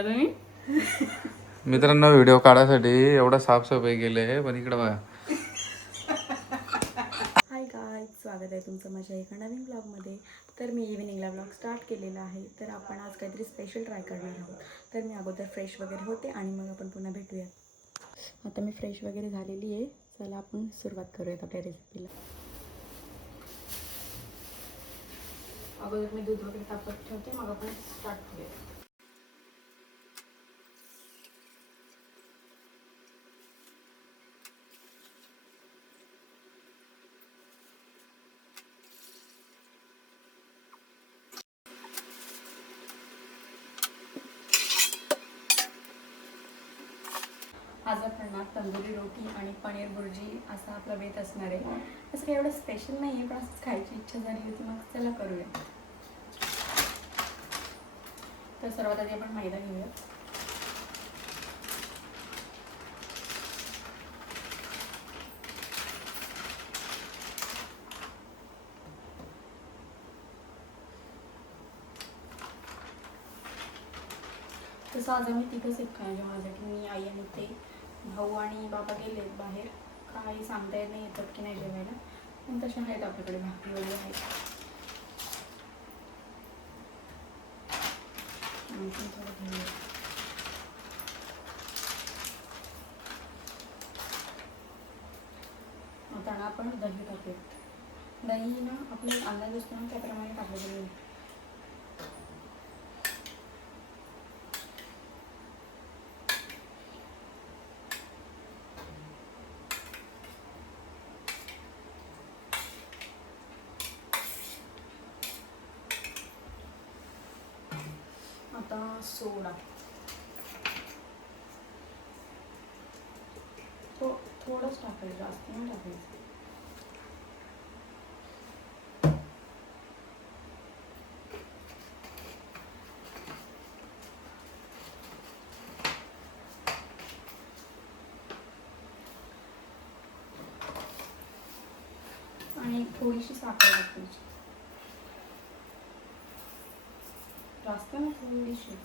तुम्ही? मित्रांनो व्हिडिओ काढायसाठी एवढा साफसफाई केली आहे पण इकडे बघा. हाय गाय स्वागत आहे तुमचं माझ्या एका नवीन ब्लॉगमध्ये तर मी इव्हिनिंगला ब्लॉग स्टार्ट केलेला आहे. तर आपण आज काहीतरी स्पेशल ट्राय करणार आहोत. तर मी अगोदर फ्रेश वगैरे होते आणि मग आपण पुन्हा भेटूया. आता मी फ्रेश वगैरे झालेली आहे. चला आपण सुरुवात करूयात आपल्या रेसिपीला अगोदर मी दूध वगैरे तापत ठेवते मग आपण स्टार्ट करूया आज तंदुरी रोटी आणि पनीर भुर्जी असा आपला बेत असणार आहे. असं काही एवढं स्पेशल नाही आहे पण असंच खायची इच्छा झाली होती मग चला करूया. तर सर्वात आधी आपण मैदा घेऊया. तसं आज आम्ही तिघंच एक खायचे माझ्यासाठी मी आई आणि ते. भाऊ आणि बाबा गेले बाहेर. काही सांगता येत नाही येतात की नाही जेवायला. पण तसे आहेत आपल्याकडे भाकरी वगैरे आहेत. आता आपण दही टाकूया. दही ना आपला अंदाज असतो ना त्याप्रमाणे टाकलं तरी आता सोडा थो थोडंच टाकायचं जास्त नाही टाकायचं आणि थोडीशी साखर टाकायची जास्त ना थोडीशी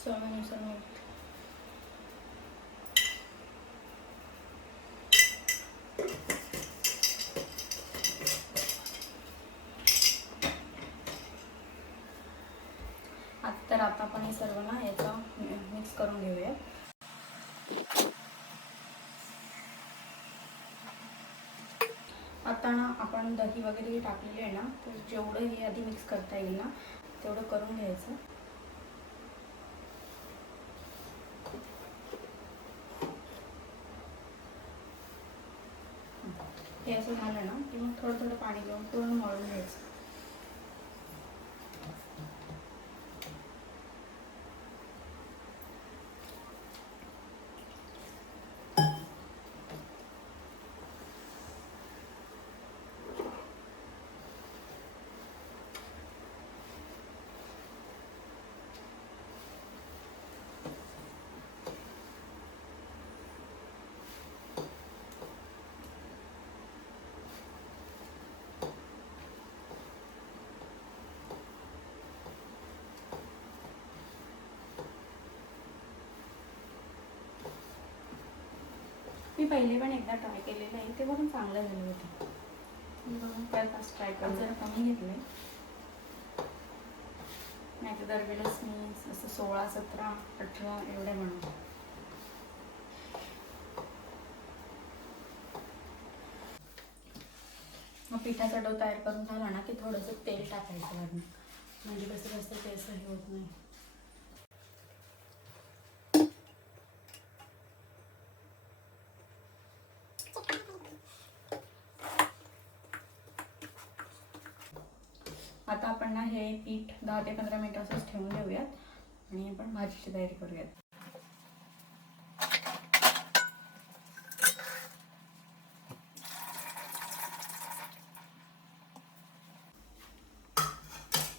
चवीनुसार मीठ आता तर आता आपण हे सर्व ना याचा मिक्स करून घेऊया. आता ना आपण दही वगैरे टाकलेली आहे ना तर जेवढं हे आधी मिक्स करता येईल ना तेवढं करून घ्यायचं. हे असं झालं ना की मग थोडं थोडं पाणी घेऊन पूर्ण मळून घ्यायचं. पहिले पण एकदा ट्राय केलेलं आहे. तेव्हा पण चांगलं झालं होतं. परत ट्राय कर जरा कमी घेतलं नाही तर दरवेळेस मी असं सोळा सतरा अठरा एवढे बनवतो मग पिठाचा डो तयार करून झाला ना की थोडंसं तेल टाकायचं म्हणजे कसं जास्त ते असं हे होत नाही. काढताना हे पीठ दहा ते पंधरा मिनिट असंच ठेवून देऊयात. आणि आपण भाजीची तयारी करूयात.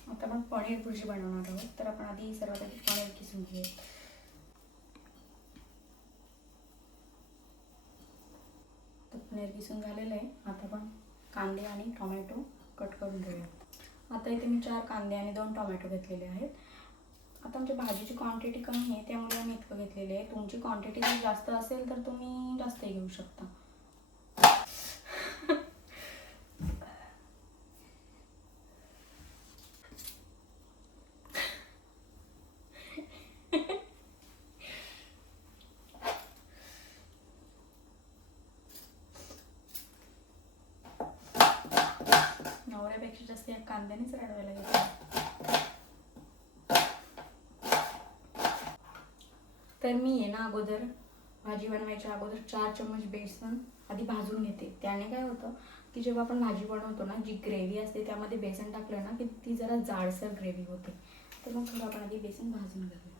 आता आपण पनीर भुर्जी बनवणार आहोत. तर आपण आधी सर्वात आधी पनीर किसून घेऊयात. पनीर किसून झालेलं आहे. आता आपण कांदे आणि टोमॅटो कट करून घेऊया आता इथे मी चार कांदे आणि दोन टोमॅटो घेतलेले आहेत. आता आमच्या भाजीची क्वांटिटी कमी आहे त्यामुळे आम्ही इतकं घेतलेले आहे. तुमची क्वांटिटी जर जास्त असेल तर तुम्ही जास्त घेऊ शकता. कांद्यानेच रडवायला घेतलं तर मी आहे ना अगोदर भाजी बनवायच्या अगोदर चार चम्मच बेसन आधी भाजून घेते. त्याने काय होतं की जेव्हा आपण भाजी बनवतो ना जी ग्रेव्ही असते त्यामध्ये बेसन टाकलं ना की ती जरा जाडसर ग्रेव्ही होते. तर मग थोडं आपण आधी बेसन भाजून घेऊया.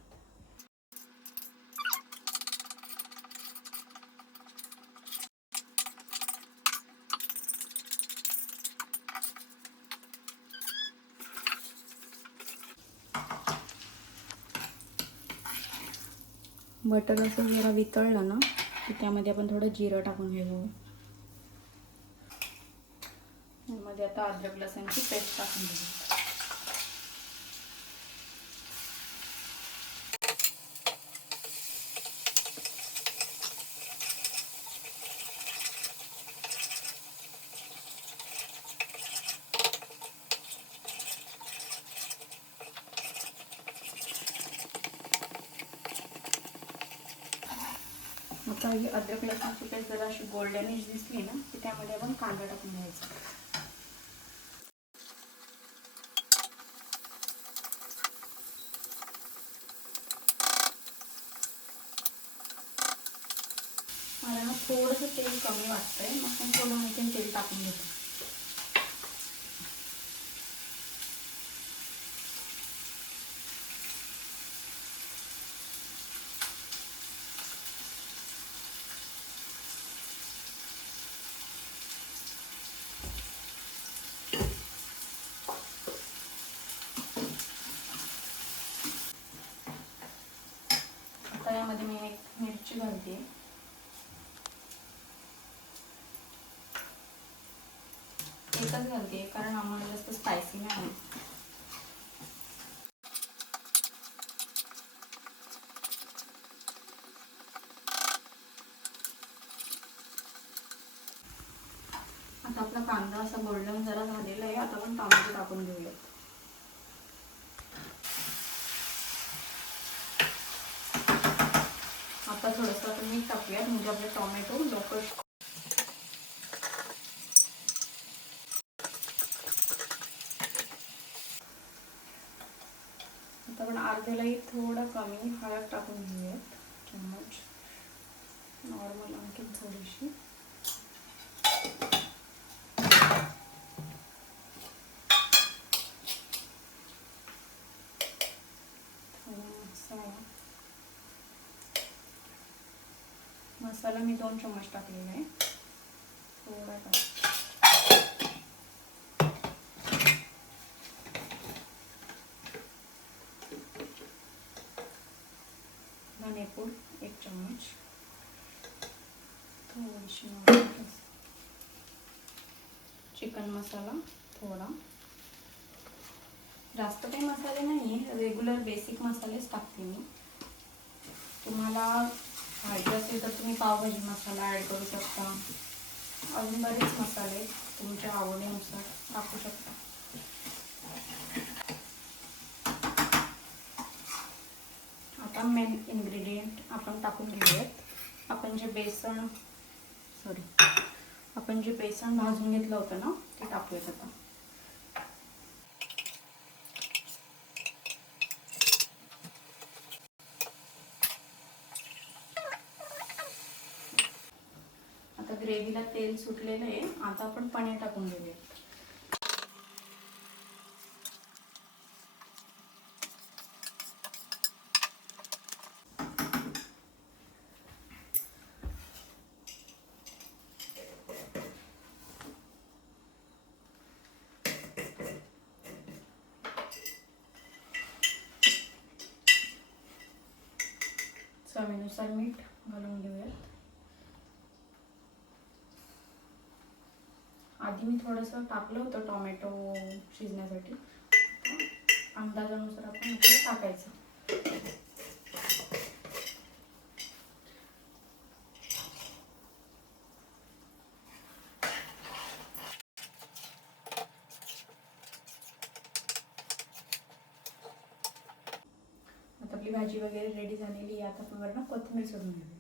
बटर असं जरा वितळलं ना की त्यामध्ये आपण थोडं जिरं टाकून घेऊ. मध्ये आता अद्रक लसणची पेस्ट टाकून घेऊ. आता ही अद्रक लसणाची पेस्ट जरा अशी गोल्डनिश दिसली ना की त्यामध्ये आपण कांदा टाकून घ्यायचा. मला ना थोडंसं तेल कमी वाटतंय मग पण थोडं मी तेल टाकून घेते आता यामध्ये मी एक मिरची घालते तिखटच घालते कारण आम्हाला जास्त स्पायसी नाही आता आपला कांदा असा गोल्डन जरा झालेला आहे आता आपण टोमॅटो टाकून घेऊयात. आता थोडंसं आपण मीठ टाकूयात म्हणजे आपले टोमॅटो लवकर आता थोडा कमी हळद टाकून घेऊयात. चम्मच नॉर्मल आणखी थोडीशी. मसाला मसाला मी दोन चम्मच टाकलेला आहे. थोडा टाक धनेपूड एक चम्मच थोडीशी चिकन मसाला थोडा जास्त काही मसाले नाही रेग्युलर बेसिक मसालेच टाकते मी तुम्हाला पाहिजे असेल तर तुम्ही पावभाजी मसाला ॲड करू शकता अजून बरेच मसाले तुमच्या आवडीनुसार टाकू शकता आता मेन इन्ग्रेडियंट आपण टाकून घेऊयात. आपण जे बेसन सॉरी आपण जे बेसन भाजून घेतलं होतं ना ते टाकूयात आता. आता ग्रेव्हीला तेल सुटलेलं आहे. आता आपण पनीर टाकून घेऊया चवीनुसार मीठ घालून घेऊयात. आधी मी थोडंसं टाकलं होतं टोमॅटो शिजण्यासाठी. अंदाजानुसार आपण टाकायचं. आपली भाजी वगैरे रेडी झालेली आहे. आता आपण वरनं कोथिंबीर सोडून घेऊ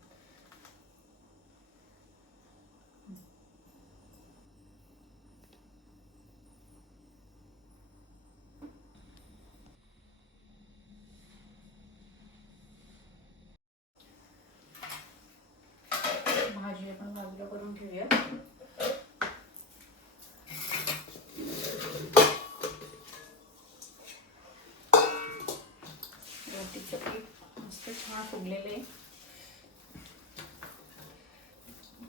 भाजी आपण बाजूला करून ठेवूया रोटीचं पीठ छान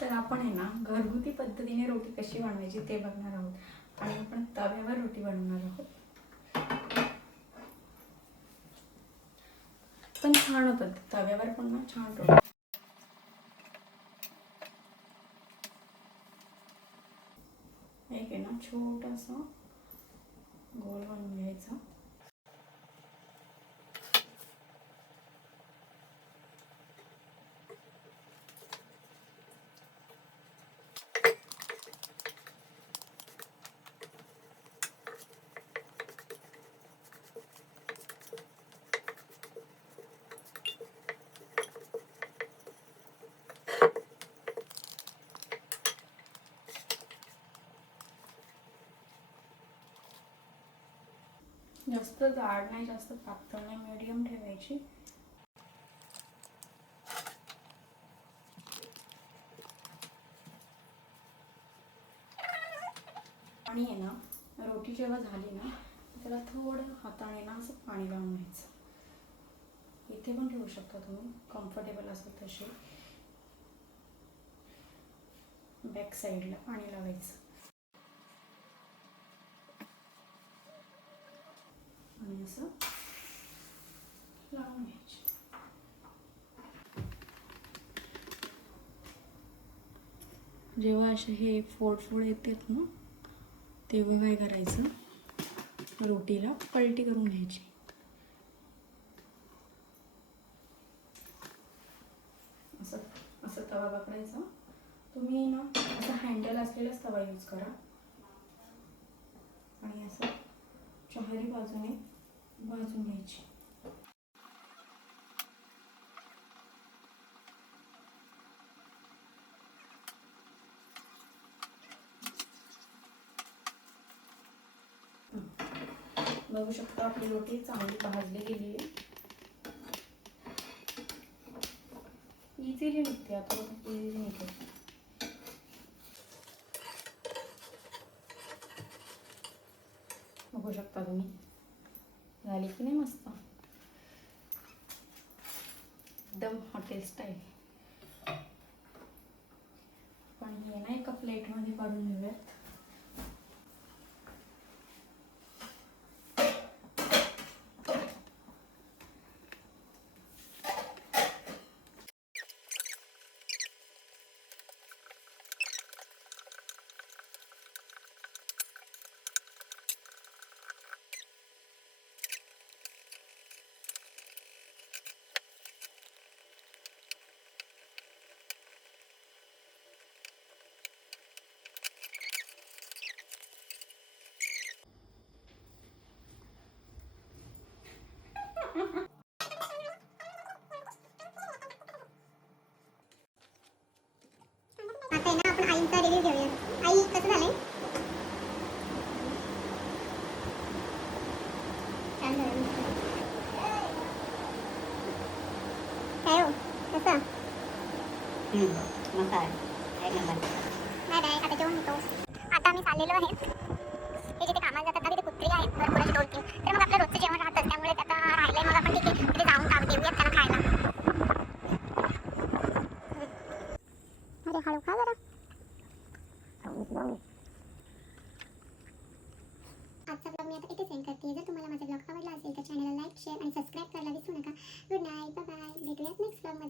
तर आपण आहे ना घरगुती पद्धतीने रोटी कशी बनवायची ते बघणार आहोत. आणि आपण तव्यावर रोटी बनवणार आहोत. पण छान होतात तव्यावर पण ना छान रोटी. एक आहे ना छोटासा गोल बनवून घ्यायचा. जास्त जाड नाही जास्त पातळ नाही मिडियम ठेवायची. आणि आहे ना रोटी जेव्हा झाली ना त्याला थोडं हाताने ना असं पाणी लावून घ्यायचं. इथे पण ठेवू शकता तुम्ही कम्फर्टेबल असेल तसे. बॅक साईडला पाणी लावायचं. आणि असं लावून घ्यायचे जेव्हा असे हे फोड फोड येतात ना तेव्हा काय करायचं? रोटीला पलटी करून घ्यायची. असं असं तवा पकडायचा तुम्ही ना असं हँडल असलेलाच तवा यूज करा. आणि असं चारी बाजूने भाजून घ्यायची बघू शकता आपली रोटी चांगली भाजली गेली आहे इझिली निघते आता इझिली निघते बघू शकता तुम्ही झाली की नाही मस्त एकदम हॉटेल स्टाईल पण हे ना एका प्लेटमध्ये काढून घेऊयात आता आहे ना आपण आईचा रिव्ह्यू घेऊया आई कसं झालंय छान झालं काय हो कसं एक नंबर आता जेवण आता आम्ही चाललेलो आहे. हे जिथे कामाला जातात ना तिथे कुत्री आहेत भरपूर अशी दोन तीन तर मग आपलं रोजचं जेवण राहतं त्यामुळे आता राहिलंय मग आपण ठीक आहे तिथे जाऊन काम देऊयात त्यांना खायला. अरे हळू खा जरा. आजचा ब्लॉग मी आता इथे सेंड करते. जर तुम्हाला माझा ब्लॉग आवडला असेल तर चॅनलला लाईक शेअर आणि सबस्क्राईब करायला विसरू नका. गुड नाईट बाय बाय भेटूयात नेक्स्ट ब्लॉगमध्ये